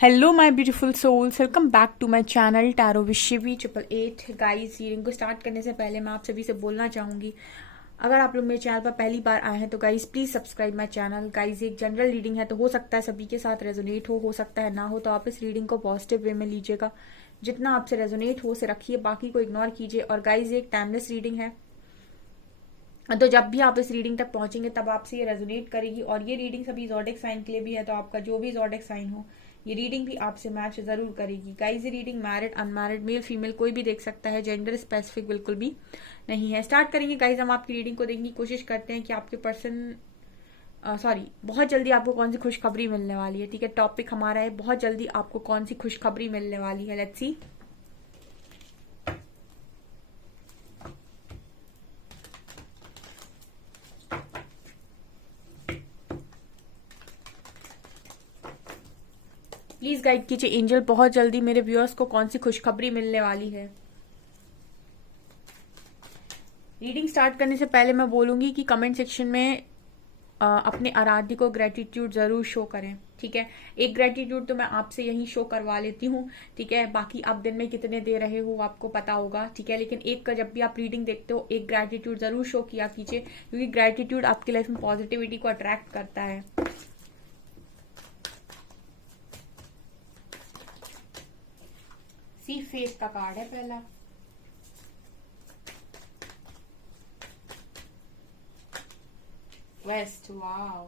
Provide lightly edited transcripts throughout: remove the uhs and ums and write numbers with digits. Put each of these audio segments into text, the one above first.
Hello my beautiful souls, welcome back to my channel tarot with Shivi 888। Guys, reading को start करने से पहले मैं आप सभी से बोलना चाहूंगी, अगर आप लोग मेरे चैनल पर पहली बार आए हैं तो guys please subscribe my channel. Guys, एक जनरल रीडिंग है तो हो सकता है सभी के साथ रेजोनेट हो सकता है ना हो, तो आप इस रीडिंग को पॉजिटिव वे में लीजिएगा। जितना आपसे रेजोनेट हो उसे रखिए, बाकी को इग्नोर कीजिए। और गाइस, ये एक टाइमलेस रीडिंग है, तो जब भी आप इस रीडिंग तक पहुंचेंगे तब आपसे ये रेजोनेट करेगी। और ये रीडिंग सभी ज़ोडिक साइन के लिए भी है, तो आपका जो भी ज़ोडिक साइन हो ये रीडिंग भी आपसे मैच जरूर करेगी। गाइस, ये reading married unmarried male female कोई भी देख सकता है, जेंडर स्पेसिफिक बिल्कुल भी नहीं है। स्टार्ट करेंगे गाइस, हम आपकी रीडिंग को देखने की कोशिश करते हैं कि आपके पर्सन बहुत जल्दी आपको कौन सी खुशखबरी मिलने वाली है। ठीक है, टॉपिक हमारा है बहुत जल्दी आपको कौन सी खुशखबरी मिलने वाली है। Let's see. प्लीज गाइड कीजिए एंजल, बहुत जल्दी मेरे व्यूअर्स को कौन सी खुशखबरी मिलने वाली है। रीडिंग स्टार्ट करने से पहले मैं बोलूंगी कि कमेंट सेक्शन में अपने आराध्य को ग्रेटिट्यूड जरूर शो करें। ठीक है, एक ग्रेटिट्यूड तो मैं आपसे यही शो करवा लेती हूँ। ठीक है, बाकी आप दिन में कितने दे रहे हो आपको पता होगा। ठीक है, लेकिन एक का जब भी आप रीडिंग देखते हो एक ग्रेटिट्यूड जरूर शो किया कीजिए, क्योंकि ग्रेटिट्यूड आपकी लाइफ में पॉजिटिविटी को अट्रैक्ट करता है। सी फेस का कार्ड है पहला। Waste, wow.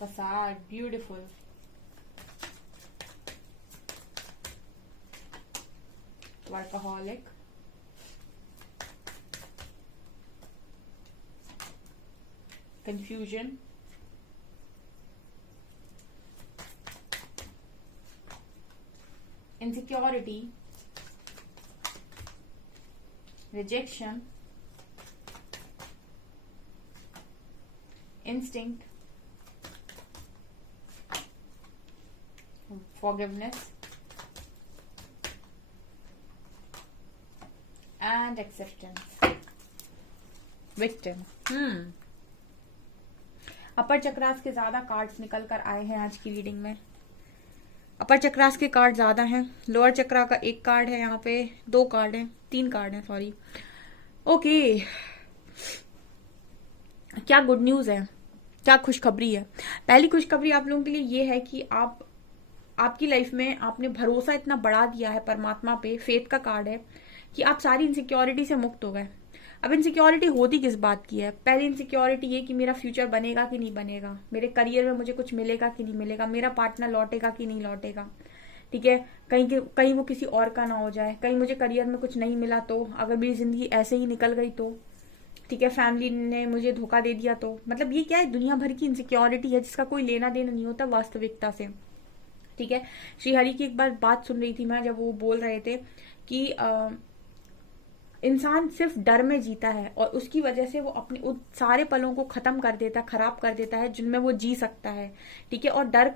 Facade, beautiful. वर्कaholic, confusion, insecurity, rejection, instinct, forgiveness, and acceptance, victim। Upper chakras के ज्यादा कार्ड्स निकल कर आए हैं आज की रीडिंग में। अपर चक्रास के कार्ड ज्यादा हैं, लोअर चक्रा का एक कार्ड है, यहाँ पे दो कार्ड हैं, तीन कार्ड हैं, सॉरी। ओके, क्या गुड न्यूज है, क्या खुशखबरी है। पहली खुशखबरी आप लोगों के लिए ये है कि आपकी लाइफ में आपने भरोसा इतना बढ़ा दिया है परमात्मा पे, फेथ का कार्ड है, कि आप सारी इनसिक्योरिटी से मुक्त हो गए। अब इनसिक्योरिटी होती किस बात की है? पहली इनसिक्योरिटी ये कि मेरा फ्यूचर बनेगा कि नहीं बनेगा, मेरे करियर में मुझे कुछ मिलेगा कि नहीं मिलेगा, मेरा पार्टनर लौटेगा कि नहीं लौटेगा। ठीक है, कहीं वो किसी और का ना हो जाए, कहीं मुझे करियर में कुछ नहीं मिला तो, अगर मेरी जिंदगी ऐसे ही निकल गई तो, ठीक है, फैमिली ने मुझे धोखा दे दिया तो। मतलब ये क्या है, दुनिया भर की इनसिक्योरिटी है जिसका कोई लेना देना नहीं होता वास्तविकता से। ठीक है, श्री हरि की एक बार बात सुन रही थी मैं, जब वो बोल रहे थे कि इंसान सिर्फ डर में जीता है और उसकी वजह से वो अपने उन सारे पलों को खत्म कर देता है, खराब कर देता है जिनमें वो जी सकता है। ठीक है, और डर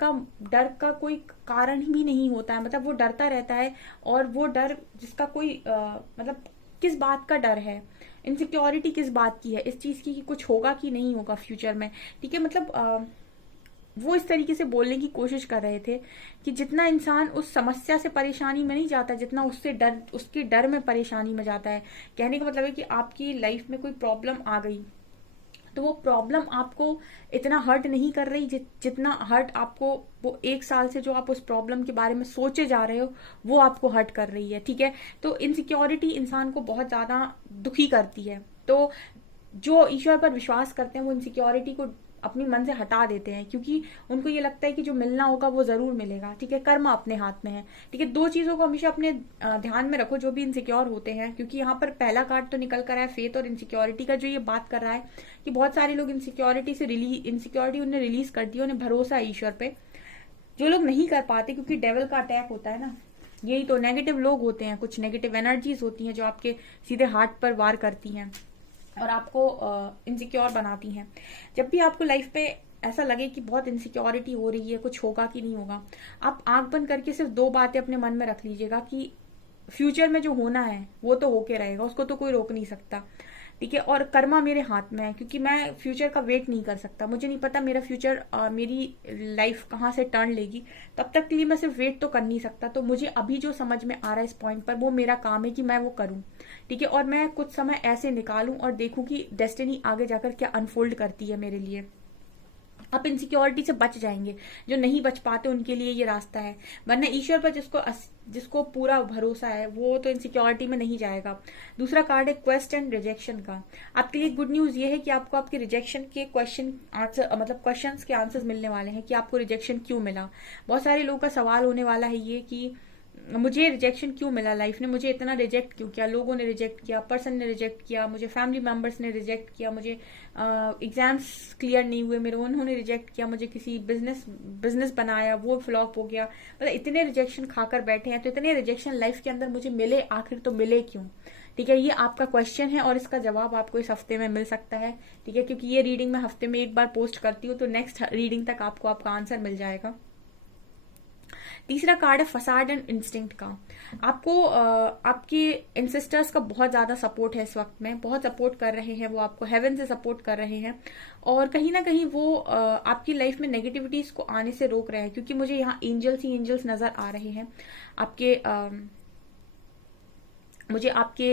का कोई कारण भी नहीं होता है, मतलब वो डरता रहता है। और वो डर जिसका कोई मतलब किस बात का डर है, इनसिक्योरिटी किस बात की है, इस चीज की कि कुछ होगा कि नहीं होगा फ्यूचर में। ठीक है, मतलब वो इस तरीके से बोलने की कोशिश कर रहे थे कि जितना इंसान उस समस्या से परेशानी में नहीं जाता, जितना उसके डर में परेशानी में जाता है। कहने का मतलब है कि आपकी लाइफ में कोई प्रॉब्लम आ गई तो वो प्रॉब्लम आपको इतना हर्ट नहीं कर रही जितना हर्ट आपको वो एक साल से जो आप उस प्रॉब्लम के बारे में सोचे जा रहे हो वो आपको हर्ट कर रही है। ठीक है, तो इनसिक्योरिटी इंसान को बहुत ज्यादा दुखी करती है। तो जो ईश्वर पर विश्वास करते हैं वो इनसिक्योरिटी को अपनी मन से हटा देते हैं, क्योंकि उनको ये लगता है कि जो मिलना होगा वो जरूर मिलेगा। ठीक है, कर्म अपने हाथ में है। ठीक है, दो चीजों को हमेशा अपने ध्यान में रखो जो भी इनसिक्योर होते हैं, क्योंकि यहाँ पर पहला कार्ड तो निकल कर आया फेथ और इनसिक्योरिटी का, जो ये बात कर रहा है कि बहुत सारे लोग इनसिक्योरिटी उन्हें रिलीज कर दी, उन्हें भरोसा है ईश्वर पे। जो लोग नहीं कर पाते, क्योंकि डेवल का अटैक होता है ना, यही तो नेगेटिव लोग होते हैं, कुछ नेगेटिव एनर्जीज होती हैं जो आपके सीधे हार्ट पर वार करती हैं और आपको इनसिक्योर बनाती हैं। जब भी आपको लाइफ पे ऐसा लगे कि बहुत इनसिक्योरिटी हो रही है, कुछ होगा कि नहीं होगा, आप आंख बंद करके सिर्फ दो बातें अपने मन में रख लीजिएगा कि फ्यूचर में जो होना है वो तो होके रहेगा, उसको तो कोई रोक नहीं सकता। ठीक है। और कर्मा मेरे हाथ में है, क्योंकि मैं फ्यूचर का वेट नहीं कर सकता, मुझे नहीं पता मेरा फ्यूचर मेरी लाइफ कहाँ से टर्न लेगी, तब तक के लिए मैं सिर्फ वेट तो कर नहीं सकता। तो मुझे अभी जो समझ में आ रहा है इस पॉइंट पर, वो मेरा काम है कि मैं वो करूँ, ठीक है। और मैं कुछ समय ऐसे निकालूं और देखूं कि डेस्टिनी आगे जाकर क्या अनफोल्ड करती है मेरे लिए। आप इनसिक्योरिटी से बच जाएंगे, जो नहीं बच पाते उनके लिए ये रास्ता है। वरना ईश्वर पर जिसको पूरा भरोसा है वो तो इनसिक्योरिटी में नहीं जाएगा। दूसरा कार्ड है क्वेस्ट एंड रिजेक्शन का। आपके लिए गुड न्यूज ये है कि आपको आपके रिजेक्शन के क्वेश्चन आंसर, मतलब क्वेश्चंस के आंसर्स मिलने वाले हैं कि आपको रिजेक्शन क्यों मिला। बहुत सारे लोगों का सवाल होने वाला है ये कि मुझे रिजेक्शन क्यों मिला, लाइफ ने मुझे इतना रिजेक्ट क्यों किया, लोगों ने रिजेक्ट किया, पर्सन ने रिजेक्ट किया, मुझे फैमिली मेंबर्स ने रिजेक्ट किया, मुझे एग्जाम्स क्लियर नहीं हुए मेरे, उन्होंने रिजेक्ट किया, मुझे किसी बिजनेस बनाया वो फ्लॉप हो गया। मतलब इतने रिजेक्शन खाकर बैठे हैं, तो इतने रिजेक्शन लाइफ के अंदर मुझे मिले, आखिर तो मिले क्यों। ठीक है, ये आपका क्वेश्चन है और इसका जवाब आपको इस हफ्ते में मिल सकता है। ठीक है, क्योंकि ये रीडिंग मैं हफ्ते में एक बार पोस्ट करती हूँ, तो नेक्स्ट रीडिंग तक आपको आपका आंसर मिल जाएगा। तीसरा कार्ड है फसाड एंड इंस्टिंक्ट का। आपको आपके एंसेस्टर्स का बहुत ज्यादा सपोर्ट है इस वक्त में, बहुत सपोर्ट कर रहे हैं वो, आपको हेवन से सपोर्ट कर रहे हैं। और कहीं ना कहीं वो आपकी लाइफ में नेगेटिविटीज को आने से रोक रहे हैं, क्योंकि मुझे यहाँ एंजल्स ही एंजल्स नजर आ रहे हैं। आपके मुझे आपके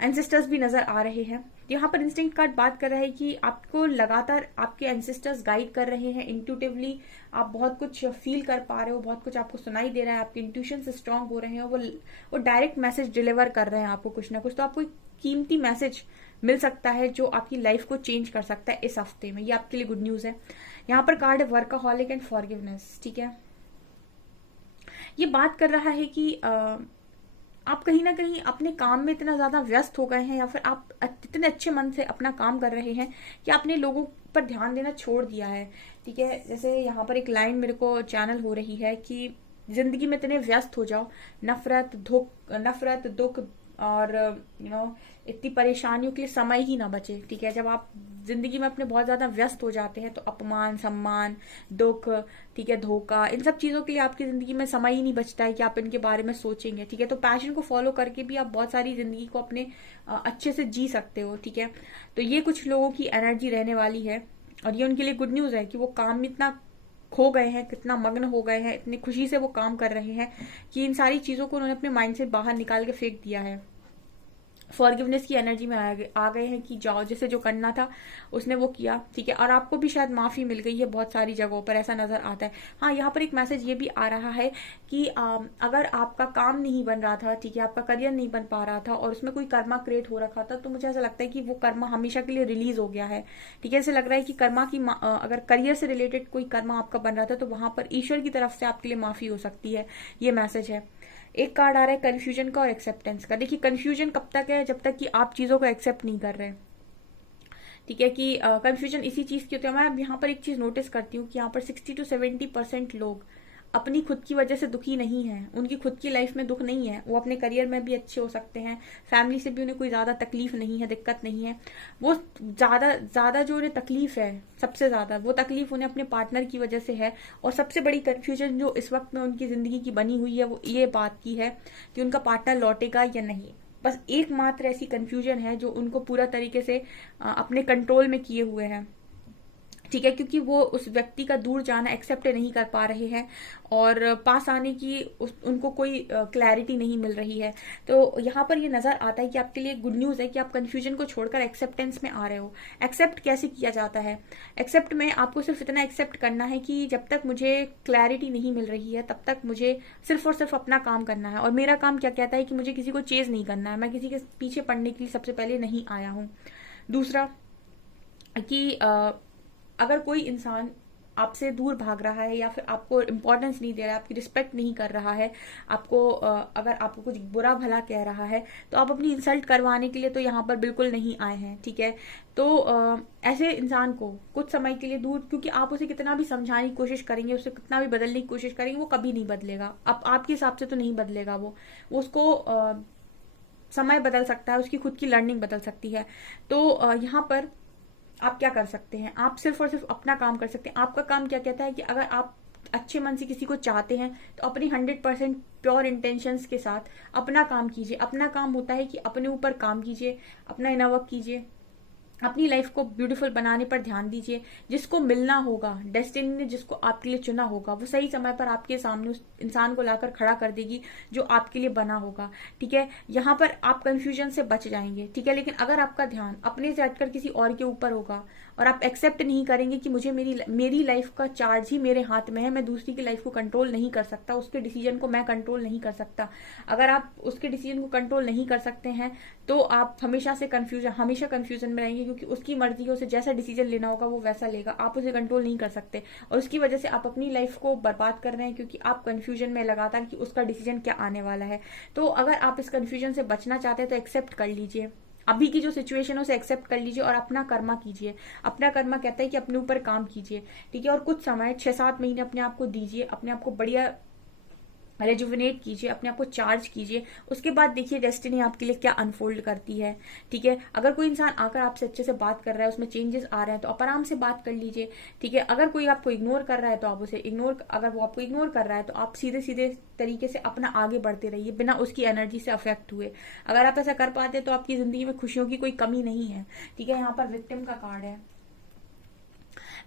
एंसेस्टर्स भी नजर आ रहे हैं। यहाँ पर इंस्टिंक्ट कार्ड बात कर रहा है कि आपको लगातार आपके एंसेस्टर्स गाइड कर रहे हैं इंट्यूटिवली। आप बहुत कुछ फील कर पा रहे हो, बहुत कुछ आपको सुनाई दे रहा है, आपके इंट्यूशन से स्ट्रांग हो रहे हैं, वो डायरेक्ट मैसेज डिलीवर कर रहे हैं आपको कुछ ना कुछ। तो आपको एक कीमती मैसेज मिल सकता है जो आपकी लाइफ को चेंज कर सकता है इस हफ्ते में। ये आपके लिए गुड न्यूज है। यहाँ पर कार्ड है वर्काहॉलिक एंड फॉरगिवनेस। ठीक है, ये बात कर रहा है कि आप कहीं ना कहीं अपने काम में इतना ज्यादा व्यस्त हो गए हैं, या फिर आप इतने अच्छे मन से अपना काम कर रहे हैं कि आपने लोगों पर ध्यान देना छोड़ दिया है। ठीक है, जैसे यहाँ पर एक लाइन मेरे को चैनल हो रही है कि जिंदगी में इतने व्यस्त हो जाओ, नफरत दुख और इतनी परेशानियों के लिए समय ही ना बचे। ठीक है, जब आप जिंदगी में अपने बहुत ज्यादा व्यस्त हो जाते हैं तो अपमान, सम्मान, दुख, ठीक है, धोखा, इन सब चीजों के लिए आपकी जिंदगी में समय ही नहीं बचता है कि आप इनके बारे में सोचेंगे। ठीक है, तो पैशन को फॉलो करके भी आप बहुत सारी जिंदगी को अपने अच्छे से जी सकते हो। ठीक है, तो ये कुछ लोगों की एनर्जी रहने वाली है, और ये उनके लिए गुड न्यूज है कि वो काम में इतना खो गए हैं, कितना मग्न हो गए हैं, इतनी खुशी से वो काम कर रहे हैं कि इन सारी चीजों को उन्होंने अपने माइंड से बाहर निकाल के फेंक दिया है। फॉरगिवनेस की एनर्जी में आ गए हैं कि जाओ, जिसे जो करना था उसने वो किया। ठीक है, और आपको भी शायद माफी मिल गई है बहुत सारी जगहों पर, ऐसा नजर आता है। हाँ, यहाँ पर एक मैसेज ये भी आ रहा है कि अगर आपका काम नहीं बन रहा था, ठीक है, आपका करियर नहीं बन पा रहा था और उसमें कोई कर्मा क्रिएट हो रखा था, तो मुझे ऐसा लगता है कि वो कर्मा हमेशा के लिए रिलीज हो गया है। ठीक है, ऐसे लग रहा है कि कर्मा की अगर करियर से रिलेटेड कोई कर्मा आपका बन रहा था तो वहां पर ईश्वर की तरफ से आपके लिए माफी हो सकती है। ये मैसेज है। एक कार्ड आ रहा है कंफ्यूजन का और एक्सेप्टेंस का। देखिए, कंफ्यूजन कब तक है, जब तक कि आप चीजों को एक्सेप्ट नहीं कर रहे। ठीक है, कि कंफ्यूजन इसी चीज की होती है। मैं यहाँ पर एक चीज नोटिस करती हूँ कि यहाँ पर 60 to 70% लोग अपनी खुद की वजह से दुखी नहीं है, उनकी खुद की लाइफ में दुख नहीं है, वो अपने करियर में भी अच्छे हो सकते हैं, फैमिली से भी उन्हें कोई ज्यादा तकलीफ नहीं है, दिक्कत नहीं है। वो ज्यादा जो उन्हें तकलीफ है, सबसे ज्यादा वो तकलीफ उन्हें अपने पार्टनर की वजह से है। और सबसे बड़ी कंफ्यूजन जो इस वक्त में उनकी जिंदगी की बनी हुई है वो ये बात की है कि उनका पार्टनर लौटेगा या नहीं। बस एकमात्र ऐसी कंफ्यूजन है जो उनको पूरा तरीके से अपने कंट्रोल में किए हुए हैं। ठीक है, क्योंकि वो उस व्यक्ति का दूर जाना एक्सेप्ट नहीं कर पा रहे हैं और पास आने की उनको कोई क्लैरिटी नहीं मिल रही है। तो यहाँ पर ये नजर आता है कि आपके लिए गुड न्यूज है कि आप कंफ्यूजन को छोड़कर एक्सेप्टेंस में आ रहे हो। एक्सेप्ट कैसे किया जाता है? एक्सेप्ट में आपको सिर्फ इतना एक्सेप्ट करना है कि जब तक मुझे क्लैरिटी नहीं मिल रही है तब तक मुझे सिर्फ और सिर्फ अपना काम करना है। और मेरा काम क्या कहता है कि मुझे किसी को चेज नहीं करना है, मैं किसी के पीछे पड़ने के लिए सबसे पहले नहीं आया हूँ। दूसरा कि अगर कोई इंसान आपसे दूर भाग रहा है या फिर आपको इम्पोर्टेंस नहीं दे रहा है, आपकी रिस्पेक्ट नहीं कर रहा है, आपको अगर आपको कुछ बुरा भला कह रहा है, तो आप अपनी इंसल्ट करवाने के लिए तो यहाँ पर बिल्कुल नहीं आए हैं। ठीक है, तो ऐसे इंसान को कुछ समय के लिए दूर, क्योंकि आप उसे कितना भी समझाने की कोशिश करेंगे, उसे कितना भी बदलने की कोशिश करेंगे, वो कभी नहीं बदलेगा। अब आपके हिसाब से तो नहीं बदलेगा, वो उसको समय बदल सकता है, उसकी खुद की लर्निंग बदल सकती है। तो यहाँ पर आप क्या कर सकते हैं? आप सिर्फ और सिर्फ अपना काम कर सकते हैं। आपका काम क्या कहता है कि अगर आप अच्छे मन से किसी को चाहते हैं तो अपनी 100% प्योर इंटेंशंस के साथ अपना काम कीजिए। अपना काम होता है कि अपने ऊपर काम कीजिए, अपना इनर वर्क कीजिए, अपनी लाइफ को ब्यूटीफुल बनाने पर ध्यान दीजिए। जिसको मिलना होगा, डेस्टिनी ने जिसको आपके लिए चुना होगा, वो सही समय पर आपके सामने उस इंसान को लाकर खड़ा कर देगी जो आपके लिए बना होगा। ठीक है, यहाँ पर आप कंफ्यूजन से बच जाएंगे। ठीक है, लेकिन अगर आपका ध्यान अपने से हटकर किसी और के ऊपर होगा और आप एक्सेप्ट नहीं करेंगे कि मुझे मेरी लाइफ का चार्ज ही मेरे हाथ में है, मैं दूसरी की लाइफ को कंट्रोल नहीं कर सकता, उसके डिसीजन को मैं कंट्रोल नहीं कर सकता। अगर आप उसके डिसीजन को कंट्रोल नहीं कर सकते हैं तो आप हमेशा कंफ्यूजन में रहेंगे, क्योंकि उसकी मर्जी है, उसे जैसा डिसीजन लेना होगा वो वैसा लेगा, आप उसे कंट्रोल नहीं कर सकते। और उसकी वजह से आप अपनी लाइफ को बर्बाद कर रहे हैं, क्योंकि आप कंफ्यूजन में लगातार कि उसका डिसीजन क्या आने वाला है। तो अगर आप इस कंफ्यूजन से बचना चाहते हैं तो एक्सेप्ट कर लीजिए, अभी की जो सिचुएशन है उसे एक्सेप्ट कर लीजिए और अपना कर्मा कीजिए। अपना कर्मा कहता है कि अपने ऊपर काम कीजिए। ठीक है, और कुछ समय 6-7 महीने अपने आप को दीजिए, अपने आप को बढ़िया रेजुविनेट कीजिए, अपने आप को चार्ज कीजिए। उसके बाद देखिए डेस्टिनी आपके लिए क्या अनफोल्ड करती है। ठीक है, अगर कोई इंसान आकर आपसे अच्छे से बात कर रहा है, उसमें चेंजेस आ रहे हैं तो आप आराम से बात कर लीजिए। ठीक है, अगर कोई आपको इग्नोर कर रहा है तो आप उसे अगर वो आपको इग्नोर कर रहा है तो आप सीधे सीधे तरीके से अपना आगे बढ़ते रहिए बिना उसकी एनर्जी से अफेक्ट हुए। अगर आप ऐसा कर पाते तो आपकी जिंदगी में खुशियों की कोई कमी नहीं है। ठीक है, यहाँ पर विक्टिम का कार्ड है।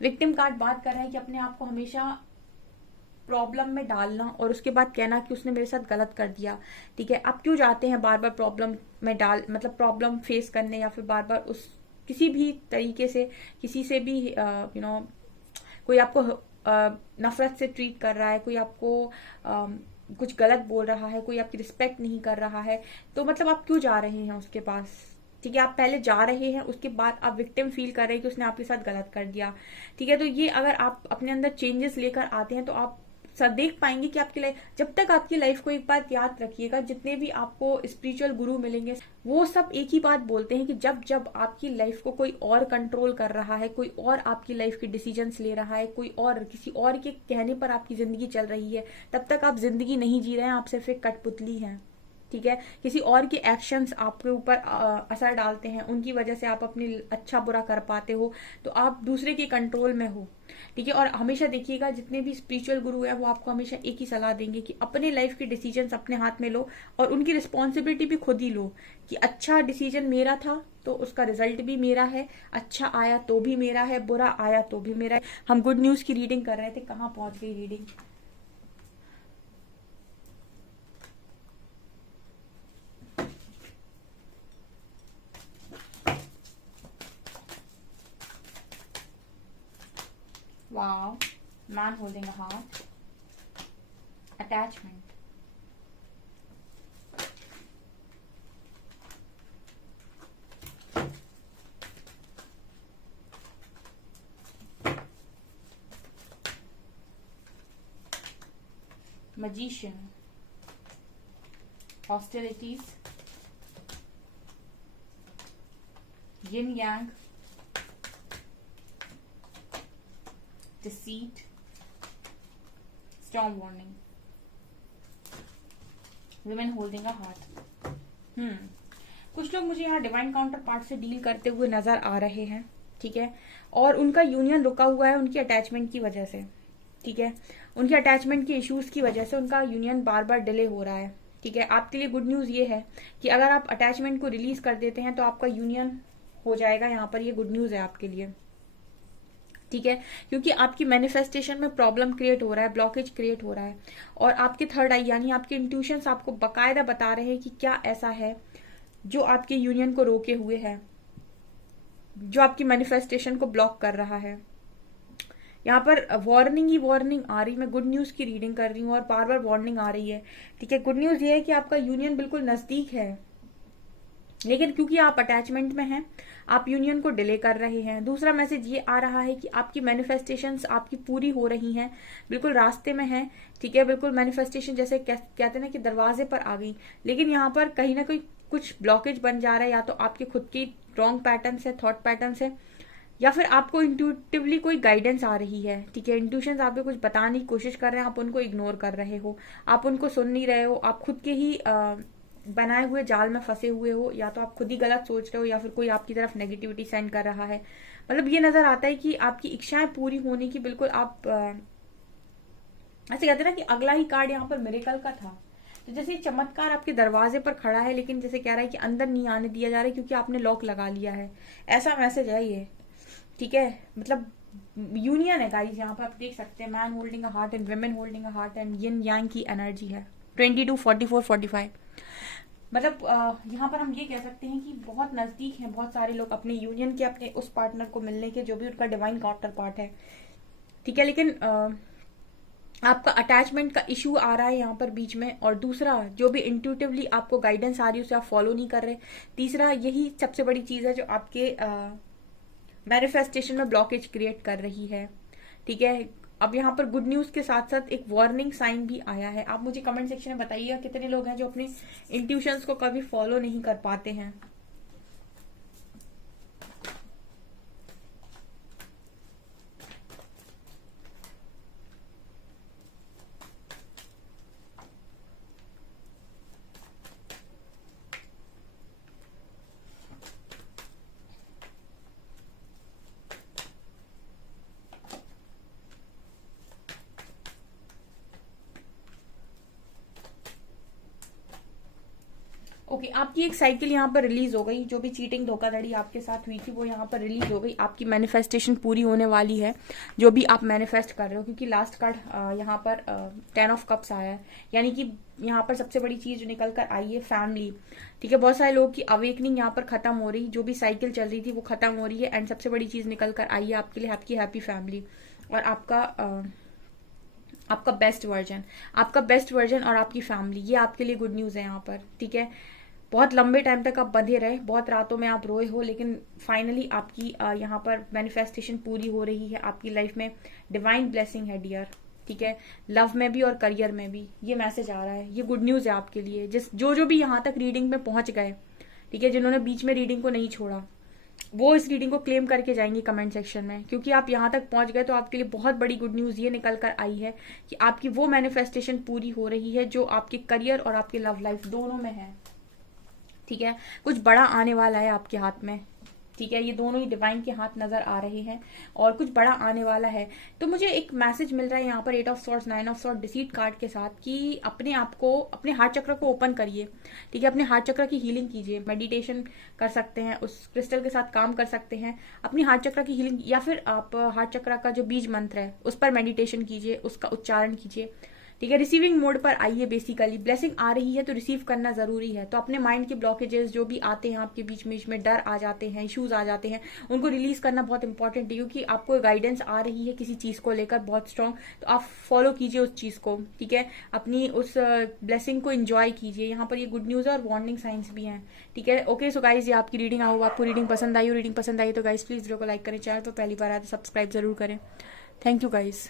विक्टिम कार्ड बात कर रहा है कि अपने आप को हमेशा प्रॉब्लम में डालना और उसके बाद कहना कि उसने मेरे साथ गलत कर दिया। ठीक है, आप क्यों जाते हैं बार बार प्रॉब्लम में मतलब प्रॉब्लम फेस करने, या फिर बार बार उस किसी भी तरीके से किसी से भी कोई आपको नफरत से ट्रीट कर रहा है, कोई आपको कुछ गलत बोल रहा है, कोई आपकी रिस्पेक्ट नहीं कर रहा है, तो मतलब आप क्यों जा रहे हैं उसके पास। ठीक है, आप पहले जा रहे हैं, उसके बाद आप विक्टिम फील कर रहे हैं कि उसने आपके साथ गलत कर दिया। ठीक है, तो ये अगर आप अपने अंदर चेंजेस लेकर आते हैं तो आप सब देख पाएंगे कि आपकी लाइफ, जब तक आपकी लाइफ को एक बात याद रखिएगा, जितने भी आपको स्पिरिचुअल गुरु मिलेंगे वो सब एक ही बात बोलते हैं कि जब जब आपकी लाइफ को कोई और कंट्रोल कर रहा है, कोई और आपकी लाइफ के डिसीजंस ले रहा है, कोई और किसी और के कहने पर आपकी जिंदगी चल रही है, तब तक आप जिंदगी नहीं जी रहे हैं, आप सिर्फ एक कठपुतली हैं। ठीक है, किसी और के एक्शंस आपके ऊपर असर डालते हैं, उनकी वजह से आप अपनी अच्छा बुरा कर पाते हो, तो आप दूसरे के कंट्रोल में हो। ठीक है, और हमेशा देखिएगा जितने भी स्पिरिचुअल गुरु है वो आपको हमेशा एक ही सलाह देंगे कि अपने लाइफ के डिसीजंस अपने हाथ में लो और उनकी रिस्पॉन्सिबिलिटी भी खुद ही लो कि अच्छा डिसीजन मेरा था तो उसका रिजल्ट भी मेरा है, अच्छा आया तो भी मेरा है, बुरा आया तो भी मेरा है। हम गुड न्यूज की रीडिंग कर रहे थे, कहाँ पहुंच गई reading. Wow, man holding a heart, attachment. Magician, hostilities, yin yang, deceit, storm warning, women holding a heart. कुछ लोग मुझे यहाँ डिवाइन काउंटर पार्ट से डील करते हुए नजर आ रहे हैं। ठीक है, और उनका यूनियन रुका हुआ है उनकी अटैचमेंट की वजह से। ठीक है, उनके अटैचमेंट के इश्यूज की वजह से उनका यूनियन बार बार डिले हो रहा है। ठीक है, आपके लिए गुड न्यूज ये है कि अगर आप अटैचमेंट को रिलीज कर देते हैं तो आपका यूनियन हो जाएगा। यहाँ पर ये गुड न्यूज है आपके लिए। ठीक है, क्योंकि आपकी मैनिफेस्टेशन में प्रॉब्लम क्रिएट हो रहा है, ब्लॉकेज क्रिएट हो रहा है, और आपके थर्ड आई यानी आपके इंट्यूशंस आपको बकायदा बता रहे हैं कि क्या ऐसा है जो आपके यूनियन को रोके हुए है, जो आपकी मैनिफेस्टेशन को ब्लॉक कर रहा है। यहाँ पर वार्निंग ही वार्निंग आ रही, मैं गुड न्यूज की रीडिंग कर रही हूँ और बार बार वार्निंग आ रही है। ठीक है, गुड न्यूज ये है कि आपका यूनियन बिल्कुल नजदीक है, लेकिन क्योंकि आप अटैचमेंट में हैं आप यूनियन को डिले कर रहे हैं। दूसरा मैसेज ये आ रहा है कि आपकी मैनिफेस्टेशंस आपकी पूरी हो रही हैं, बिल्कुल रास्ते में हैं। ठीक है, बिल्कुल मैनिफेस्टेशन जैसे कहते हैं ना कि दरवाजे पर आ गई, लेकिन यहाँ पर कहीं ना कहीं कुछ ब्लॉकेज बन जा रहा है, या तो आपके खुद की रॉन्ग पैटर्न है, थॉट पैटर्न है, या फिर आपको इंट्यूटिवली कोई गाइडेंस आ रही है। ठीक है, इंट्यूशंस आपको कुछ बताने की कोशिश कर रहे हैं, आप उनको इग्नोर कर रहे हो, आप उनको सुन नहीं रहे हो, आप खुद के ही बनाए हुए जाल में फंसे हुए हो, या तो आप खुद ही गलत सोच रहे हो या फिर कोई आपकी तरफ नेगेटिविटी सेंड कर रहा है। मतलब ये नजर आता है कि आपकी इच्छाएं पूरी होने की बिल्कुल आप ऐसे कहते हैं ना कि अगला ही कार्ड यहाँ पर मिरेकल का था। तो जैसे चमत्कार आपके दरवाजे पर खड़ा है, लेकिन जैसे कह रहा है कि अंदर नहीं आने दिया जा रहा है क्योंकि आपने लॉक लगा लिया है, ऐसा मैसेज है ये। ठीक है, मतलब यूनियन है गाइस, यहाँ पर आप देख सकते हैं man holding a heart and women holding a heart and yin yang की एनर्जी है 22, 44, 45। मतलब यहाँ पर हम ये कह सकते हैं कि बहुत नजदीक हैं बहुत सारे लोग अपने यूनियन के, अपने उस पार्टनर को मिलने के जो भी उनका डिवाइन काउंटर पार्ट है। ठीक है, लेकिन आपका अटैचमेंट का इशू आ रहा है यहाँ पर बीच में। और दूसरा, जो भी इंट्यूटिवली आपको गाइडेंस आ रही है उसे आप फॉलो नहीं कर रहे। तीसरा, यही सबसे बड़ी चीज है जो आपके मैनिफेस्टेशन में ब्लॉकेज क्रिएट कर रही है। ठीक है, अब यहाँ पर गुड न्यूज के साथ साथ एक वार्निंग साइन भी आया है। आप मुझे कमेंट सेक्शन में बताइएगा कितने लोग हैं जो अपने इंट्यूशंस को कभी फॉलो नहीं कर पाते हैं। ओके, आपकी एक साइकिल यहाँ पर रिलीज हो गई। जो भी चीटिंग धोखाधड़ी आपके साथ हुई थी वो यहाँ पर रिलीज हो गई। आपकी मैनिफेस्टेशन पूरी होने वाली है, जो भी आप मैनिफेस्ट कर रहे हो। क्योंकि लास्ट कार्ड यहाँ पर 10 ऑफ कप्स आया है, यानी कि यहाँ पर सबसे बड़ी चीज जो निकल कर आई है फैमिली। ठीक है, बहुत सारे लोगों की अवेकनिंग यहाँ पर खत्म हो रही, जो भी साइकिल चल रही थी वो खत्म हो रही है। एंड सबसे बड़ी चीज निकल कर आई है आपके लिए, आपकी हैप्पी फैमिली और आपका बेस्ट वर्जन, आपका बेस्ट वर्जन और आपकी फैमिली। ये आपके लिए गुड न्यूज है यहाँ पर। ठीक है, बहुत लंबे टाइम तक आप बंधे रहे, बहुत रातों में आप रोए हो, लेकिन फाइनली आपकी यहाँ पर मैनिफेस्टेशन पूरी हो रही है। आपकी लाइफ में डिवाइन ब्लेसिंग है डियर। ठीक है, लव में भी और करियर में भी ये मैसेज आ रहा है। ये गुड न्यूज है आपके लिए। जो भी यहाँ तक रीडिंग में पहुंच गए, ठीक है, जिन्होंने बीच में रीडिंग को नहीं छोड़ा, वो इस रीडिंग को क्लेम करके जाएंगे कमेंट सेक्शन में। क्योंकि आप यहाँ तक पहुंच गए तो आपके लिए बहुत बड़ी गुड न्यूज ये निकल कर आई है कि आपकी वो मैनिफेस्टेशन पूरी हो रही है जो आपके करियर और आपके लव लाइफ दोनों में है। ठीक है, कुछ बड़ा आने वाला है आपके हाथ में। ठीक है, ये दोनों ही डिवाइन के हाथ नजर आ रहे हैं और कुछ बड़ा आने वाला है। तो मुझे एक मैसेज मिल रहा है यहाँ पर 8 of swords, 9 of sword deceit card के साथ कि अपने आप को, अपने हार्ट चक्र को ओपन करिए। ठीक है, अपने हार्ट चक्र की हीलिंग कीजिए, मेडिटेशन कर सकते हैं, उस क्रिस्टल के साथ काम कर सकते हैं, अपनी हार्ट चक्र की हीलिंग, या फिर आप हार्ट चक्र का जो बीज मंत्र है उस पर मेडिटेशन कीजिए, उसका उच्चारण कीजिए। ठीक है, रिसीविंग मोड पर आइए। बेसिकली ब्लेसिंग आ रही है तो रिसीव करना जरूरी है। तो अपने माइंड के ब्लॉकेजेस जो भी आते हैं आपके बीच में डर आ जाते हैं, इश्यूज आ जाते हैं, उनको रिलीज करना बहुत इंपॉर्टेंट है। क्योंकि आपको गाइडेंस आ रही है किसी चीज को लेकर बहुत स्ट्रांग, तो आप फॉलो कीजिए उस चीज को। ठीक है, अपनी उस ब्लेसिंग को एंजॉय कीजिए। यहाँ पर ये गुड न्यूज है और वार्निंग साइंस भी हैं। ठीक है, ओके सो गाइज, ये आपकी रीडिंग आओ। आपको रीडिंग पसंद आई हो, रीडिंग पसंद आई तो गाइज प्लीज वीडियो को लाइक करें, चैनल पर पहली बार आए तो सब्सक्राइब जरूर करें। Thank you guys.